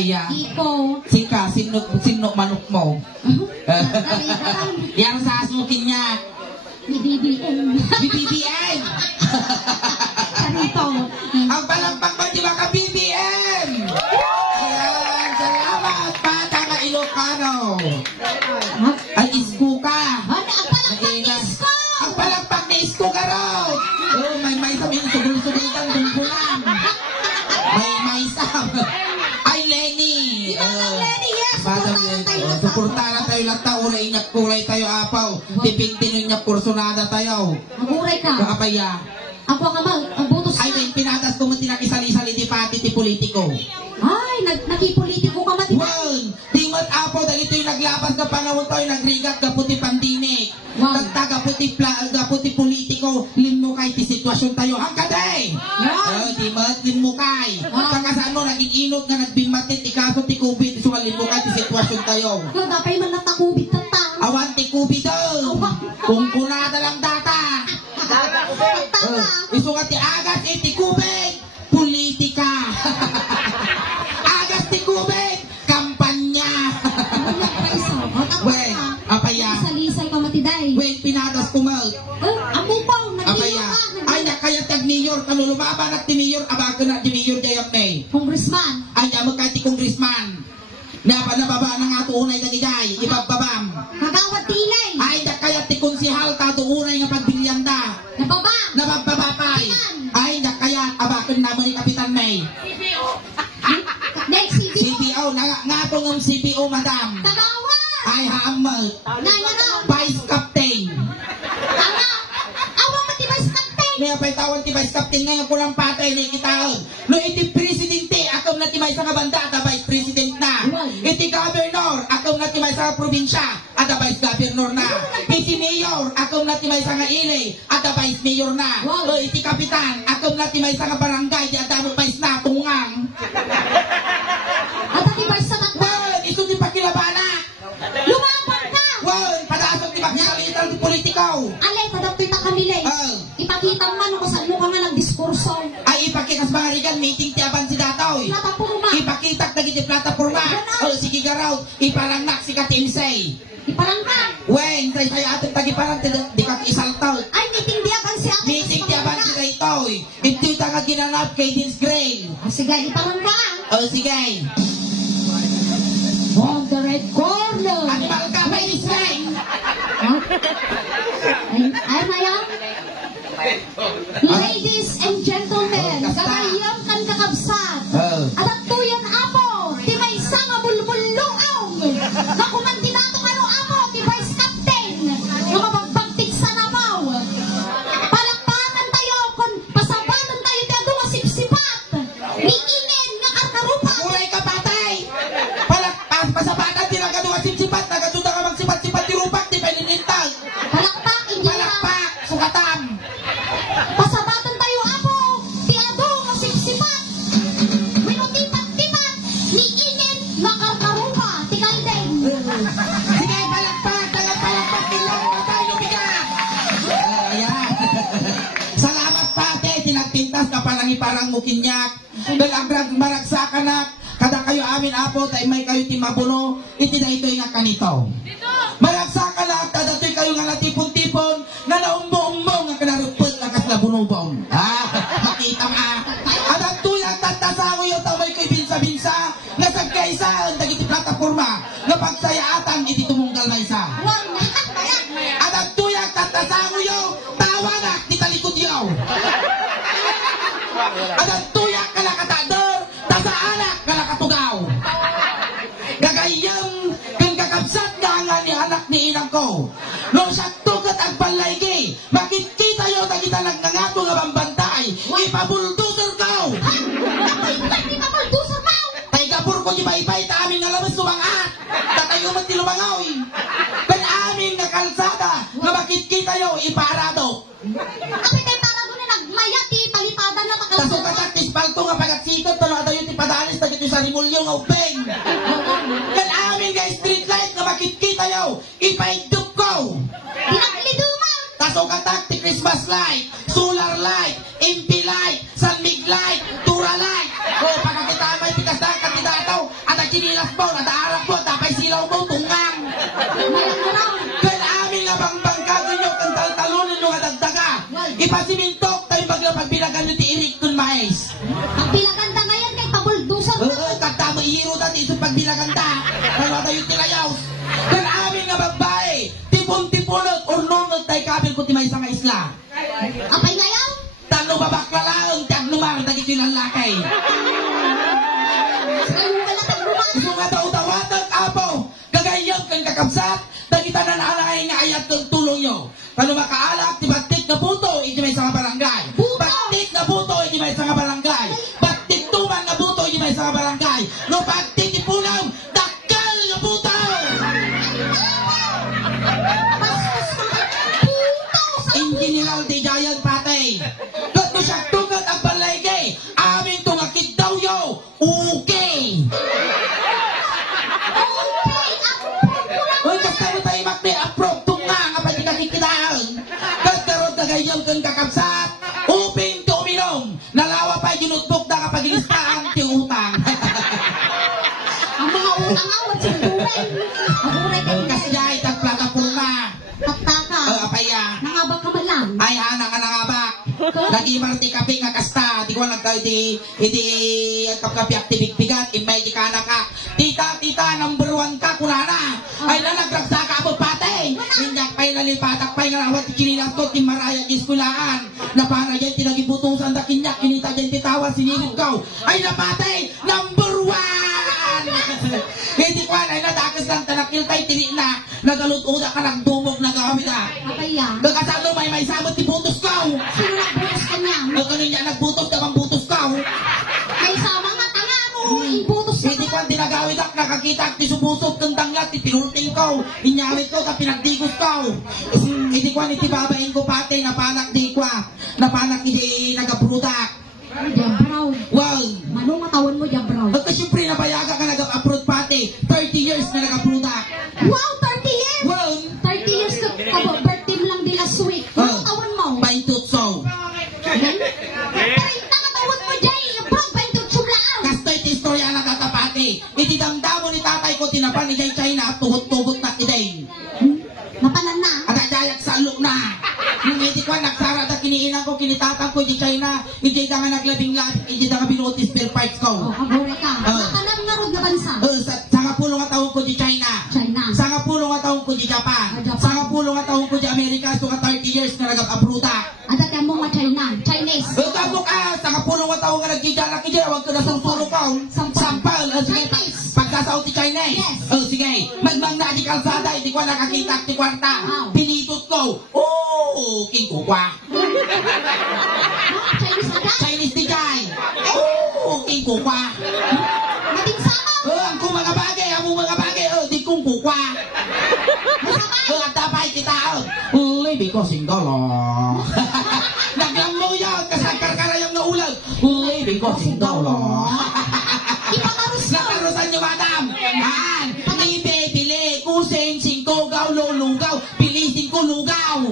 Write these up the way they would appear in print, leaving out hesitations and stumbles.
Apaya. Iko. Sika, sino manok mo? Yang sa asukin niya. BBM. BBM! Kanito. Ang palakpak mo, di ba ka BBM? Ayan, salamat, Pata ka Ilocano. Ay, isko ka. Ang palakpak ni Isko. Ang palakpak ni isko ka raw. Oh, may sabihin, sugul-sugulitan, bumbulan. May sam. Ay, Lenny. Lenny, yes. Suportahan tayo lang ta. Uray-inyak kuray tayo, apaw. Tiping-tinoy-inyak kursonada tayo. Maguray ka. Kakapaya. Ako ang amal, ang butos ka. Ay, may pinatas ko mo tinakisali-sali di pati ti politiko. Ay, nakipolitiko ka mati. Wan! Di mo't apo, dahil ito'y naglapas ka panahon tayo, nagrigat ka puti pandinik. Nagtaga puti politiko, limmo kay ti sitwasyon tayo. Hangkaday! Di mo't limmo kay. Pagkasaan mo, naging inot nga nagbimatit, ikaso ti COVID, suwa limmo kay ti sitwasyon tayo. Yung dapay man natakubit tatang. Awan ti COVID daw! Kung kunada lang data! Isungat ti agas, iti kubig, politika. Agas ti kubig, kampanya. Wen, apaya. Salisay ka matiday. Wen, pinadas kumag. Ako pa, Apaya. Ay, nakaya tag mayor, kanulumaba na ti mayor, abaga na ti mayor jayap na Congressman. Ay, amag ka ti congressman. Nababa na nga tuunay na gigay, ibababam. Magawat tilay. Ay, nakaya ti konsihal ka tuunay nga pagbilyanda. Nababam. Nabababapay. Ay, nakaya abakan naman ni Kapitan May. Next, CPO, nga po ng CPO, madam. Tagawa. Ay, haamal. Vice Captain. Awa mati Vice Captain. May apay tawag ti Vice Captain ngayon ko lang patay na ikitaon. No, iti Presidente, akaw na ti may sa banda, ata Vice President na. Iti Governor, akaw na ti may sa probinsya, ata Vice Governor na. Iti Mayor, akaw na ti may sa ile, ata Vice Mayor na. O iti Kapitan, akaw na ti may sa barangay, ata mo Vice na, tungang. Ata ti Vice sa tatang. Ito ti pakilabana. Lumaban ka. Padaasok ti pakilalitan ti politikaw. Alay, tadapit na kami lay. Ipakita man kung saan mo ka nga nagdiskurso. Ay, ipakitas mga rigan, meeting ti aban si datoy. Plataporma. Ipakitak na giti plataporma. O, sige garaw, iparangnak si Katinsay. Iparang ka. Wen, say atin tagiparang di kang isaltaw. Ay, meeting di akan si akin. Meeting ti aban si datoy. Ito yung nga ginanap kay Dins Gray. Sige, iparang ka. O, sige. On the red corner. Animal ka, may Dins Gray. Ay, Maya. Ladies and gentlemen, kabayang kan kakabsat. At tuyan apo, ti may sanga bulbulungaw. Nakumandinato kano apo, ti Vice Captain. Nga mabagbagtik sa nabaw. Palakpakan tayo, kung pasabanan tayo ti adu masipsipat. Niingen nga karkarupa. Kulay ka, patay. Pasabakan ti nagaduwa sipsipat, nagaduda ka magsipat-sipat ti rupak, ti pelinintag. Palakpak, hindi na. Palakpak, sukatan. Pasabatan tayo apo, ti adu masipsipat. Minutipat-tipat, niingen nga karkarupa, ti kaldeng. Sige, palakpak, palakpak, ilang patay, lumigat. Ayan. Salamat, pate, tinagtintas ka parang iparang mukinyak. Dalagrag maragsakan na, kada kayo amin apo, tayo may kayo timabuno, iti na ito'y nga kanito. Maragsakan na, kada to'y kayo nga natipon-tipon, na naumbo-umbo nga kanarupot na kaslabunubong. Makita nga. At ang tuyang tatasawi yung taway ko'y binsa-binsa, nga sagkaisa, ang dagiti plataforma, nga pagsayaatan, iti tumunggal na isa. At ang tuyang tatasawi yung tawa na, titalikod yaw. At ang tuyang kalakatador, tasaanak kalakatugaw. Gagayang kang kakabsat nga nga ni anak ni inang ko. No siya tugat ang palaygi, makikita yun na kita nagnangato nga bambantay, ipabuldoser ko. Ipabuldoser mo! Tay gapur ko di ba-ibay ta amin nga labas lumangat. Tatayo man ti lumangaw. Kan amin nga kalsada, nga makikita yun, iparado. Kasi tayo parado na nagmayat, palipadan na makalsada. Taso kataktis palto nga pagatsikat, talo adayo ti padalis, tagito sa rimulyo nga upeng. Kan amin nga street light, nga makikita yun, ipaigdup ko. Pinagliduman! Taso katak ti Christmas light, solar light, MP light, San Mig light, Tura light. O pagkakita may pikas na kandidato, at mo, nataarak mo, tapay silaw mo, tungang. Kaya amin nga bang bangkagan nyo, kang taltalunin nyo nga dagdaga. Ipasimintok tayo pagbilagan nyo ti Eric Kun Mais. Ang pilaganda ngayon kay pabuldusan. Kagta mo ihiro dati sa pagbilaganda. Kaya tayo tilayaw. Kaya amin nga babae, tipon-tipunot, urnunod tayo kabil ko ti may isang isla. Apay ngayon? Tano babakla lang, tiyag lumang, tagi kinalakay. Gusto nga daw-dawatag, apo. Gagayang kang kakabsat, tagita na naanay nga ayat kang tulong nyo. Tano makaalak, ti batik na puto, iti may isang barangay. Batik na puto, iti may isang barangay. Batik tuman na puto, iti may isang barangay. No batik ipunaw, dakal na puto. Engineer di Jayan patay. Kat mo siya tungat ang balayge. Amin tungakit daw yo. Okay. Uy, kasta mo tayo makne approve tunga kapag kinakikitaan. Kat karot na gayang kang kakabsat. Uping to uminom. Nalawa pa ginutbok na kapag inistaan ti utang. Ang mga utang-awat sa buray. Ang buray kayo. Kasi jay tagplataforma. Taktaka. Apaya. Nangabak ka man lang. Ay, anang nangabak. Lagi marti kape nga kasta. Di ko nagtayo di kapkapi aktivig-bigat. Imay di ka na ka. Tita, number 1 ka, kunana. Ay, nanagragsa ka po pate. Hinyak pa'y nalipatak pa'y nga nawat kinilang to, timaraya giskulaan. Napana yan, tinagibutusan da kinyak, kinita dyan titawa, sinilip ko. Ay, napate, number 1! Hindi ko ay natakas lang tanakil tayo tili na. Nagalutuda ka ng dumog na gamit ah. Apay yan. Nagkasano may sabot ti butos ko. Sino nagbutos ka niya? Ganun niya nagbutos na bang butos ko. May sama nga tanga mo. Ibutos ka Hindi ko nga. ang tinagawid ak nakakita at tisubusog kang danglat, itinulting ko, inyawit ko, kapinagdigos ko. Hindi ko ang itibabain ko pati, napanak di ko, napanak hindi nag-aprudak. Jabraw. Wow! Manong matawan mo, Jabraw. At syempre nabayaga ka nag-approve pati, 30 years na nag-aprudak. Wow, 30 years! Wow! 30 years ka birthday mo lang di last week. Anong tawan mo? Paintutso. Ay, takatawan mo, Jay. Bro, bentog sublaan. Kastoy ti istorya na tatapati. Itidamdamo ni tatay ko tinapan ni Jay China, tuhot-tuhot na kiday. Napanan na. At dayak sa alok na. Yung hindi ko nagsara at kiniinang ko, kinitatang ko di China, hindi ka nga naglabing-labing, hindi ka nga binutis spare parts ko. Oh, kabore ka. Nakanang narod na bansa. Sa kapulong nga taong ko di China. China. Sa kapulong nga taong ko di Japan. Japan. Sa kapulong nga taong ko di Amerika, so ka 30 years na nag-apruta. At at mo nga China. Chinese. Tamo ka, sa kapulong nga taong nga nagkidalaki dyan, huwag ka na susuro ka. Sampal. Chinese. Pagkasaot ti China. Yes. Sige. Magmangna di kalsada, hindi ko nakakita ti kwarta. Wow. Pinitot ko. Oh, king kukwa. Chinese agad. Chinese di Jai. Oh, king kukwa. Matinsama. Ang kung mga bagay, di kong kukwa. At tapay kita, libi ko singgolo. Naglamuyaw, kasagkarkarayang na ulag. Libi ko singgolo. Ipakarus ko. Nakarusan nyo, madam. Haan, libi, pili, kusing, singkogaw, lulugaw, pili, singkulugaw.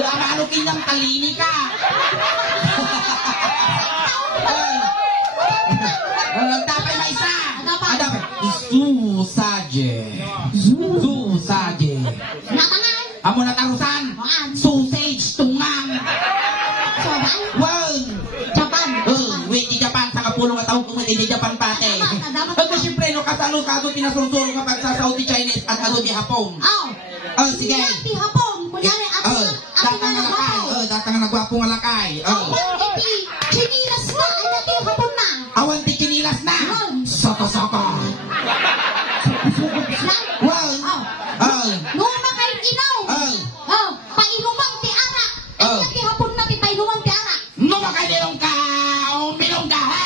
Amano kinang talini ka. Tapay may isa. Tapay. Susaje. Natangan. Amo na tarusan. Maan. Sausage tungang. Soban. Wow. Japan. Wait, di Japan. Sa kapulong at tawag kung di Japan pate. Dapat. Pagka siyempre, no, kasano tinasurusuro kapag sa Saudi Chinese at ano di Hapon. Oh. Sige. Di hapon. Kunyari, ati na nagwapo. Datang na nagwapo nga lakay. Iti, chinilas na. Ay, natin hapon na. Awan ti kinilas na. Soko-soko. Lang. Wow. Nung makay inaw. Painuman ti ara. Ay, natin hapon na ti painuman ti ara. Numakadilong ka. Umilong ka, ha?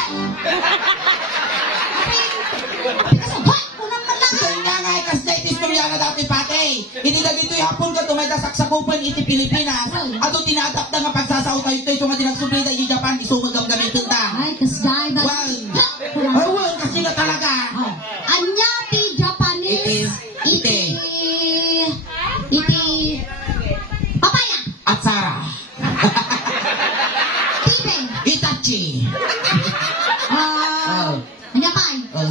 Kasabay, unang malang. Kaya nga kasi istorya na dati pate. Hindi na dito yapon ka tumadasak sa kupan iti Pilipinas. Ato tinatap na nga pagsasautay ito. So nga tinagsublida di Japan. Isumagam gamitin ta. Ay, kasday na. Wow, kasi nga talaga. Anya ti Japanese. Iti. Papaya. Atsara. Tipe. Itachi. Anya pa.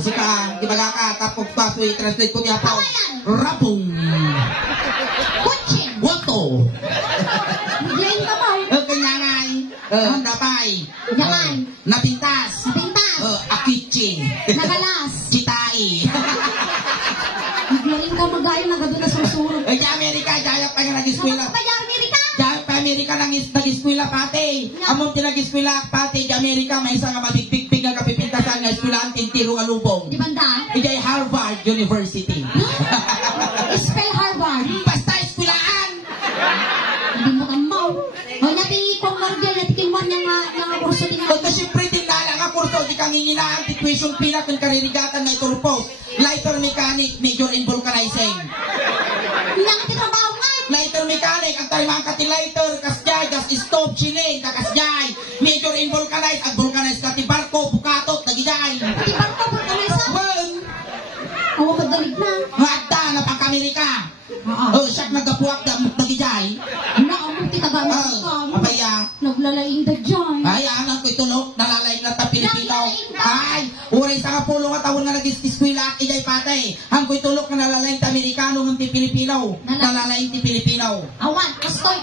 sika, ibaga ka, tapos kaso i-translate ko niya po. Kawayan. Rapong. Kutsin. Wato. Biglayin ka mo. Kanyangay. Napay. Yaman. Napintas. Napintas. Akichi. Nagalas. Chitai. Biglayin ka magayon na gado na susurot. Sa Amerika, jaya pa nga nag-eskwela. Kapag pa Amerika. Jaya pa Amerika nag-eskwela pati. Among tinag-eskwela pati, di Amerika, may isang mabigpigpig nga kapipintasan nga eskwelahan tintiro nga lubong. Di banda? Ijay Harvard University. Spell Harvard. Basta eskwelaan. Hindi mo tamaw. O napi kong margel, natikin mo niya nga kurso din Pagka siyempre tinala nga kurso, di kang hinginaan, tuition fee na kung karirigatan na iturpo. Lighter mechanic, major in vulcanizing. Lang trabaho nga. Lighter mechanic, ang tarimang kati lighter, kasjay, gas stove, chilling, kakasjay. Major in vulcanize, ang vulcanize kati barko, bukatot, nagijay. Di ba ko ba kamay sa? Well, Ako madalig na. hagda na pang-Amerika. Siyak nagapuak na nagijay. Naamong titagamit ka. Abaya. Naglalaing da dyan. Ay, anak ko'y tulog, nalalaing na ta Pilipino. Nalalaing ka? Ay, uray sa kapulong at tawon na nag-iskwila at ijay patay. Ang ko'y tulog na nalalaing ta Amerikano ng ti Pilipino. Nalalaing ti Pilipino. Awan, kastoy.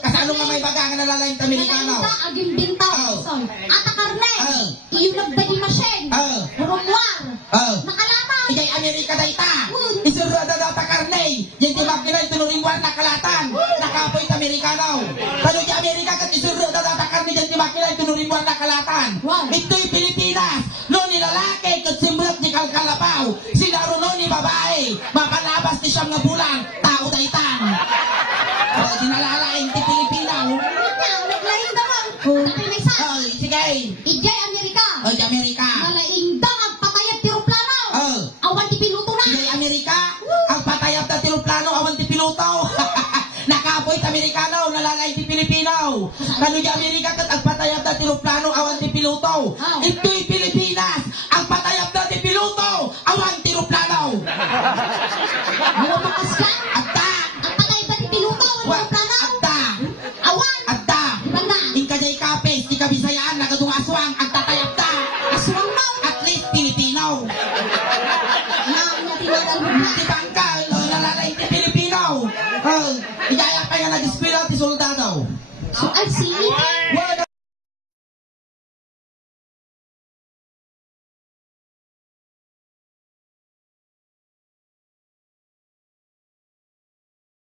Kasano nga may baga nga nalalaing ta Amerikano? Nalalaing ka, aging bintaw. Soy. Ata karne. Iyulog da di masyeng. Urumwar. Nakalaman. Ijay Amerika da ita. Isurada data karne. Yan ti makina itunuringwan na kalatan. Nakapoy ta Amerikano. Kano di Amerika kat isurada data karne yan ti makina itunuringwan na kalatan. Ito'y Pilipinas. No ni lalaki kat simbrot ni kalkalapaw. Sinaro no ni babae. Mapanabas ni siyam nga bulang. Tao da itan. Dinalalaing ti Pilipinaw. Naglaing da man. Tapi may sa. Sige. Ijay Amerika. Di Amerika. Nalaing da ang patayat ti ruplano. Awan ti piluto na. Ijay Amerika. Ang patayap na tiruplano awan ti piloto. Nakapoy ti Amerikano, nalalaing ti Pilipinaw. Kano di Amerika kat ang patayap na tiruplano awan ti piloto. Ito'y Pilipinas. Ang patayap na ti piloto awan ti ruplano. Awan makasya. Adda. Ang patayat na ti piluto. Awan ruplano. Adda. Awan. Adda. Banda. Ingkajay kapes, di kabisayaan, nagadung aswang, ang tatayap na. Aswang mo. At least Pilipino. Natinatan mo na. Di bangka, nalalaing ti Pilipino. Igaya pa nga nag-eskwela ti soldado. So, ay sige. Wala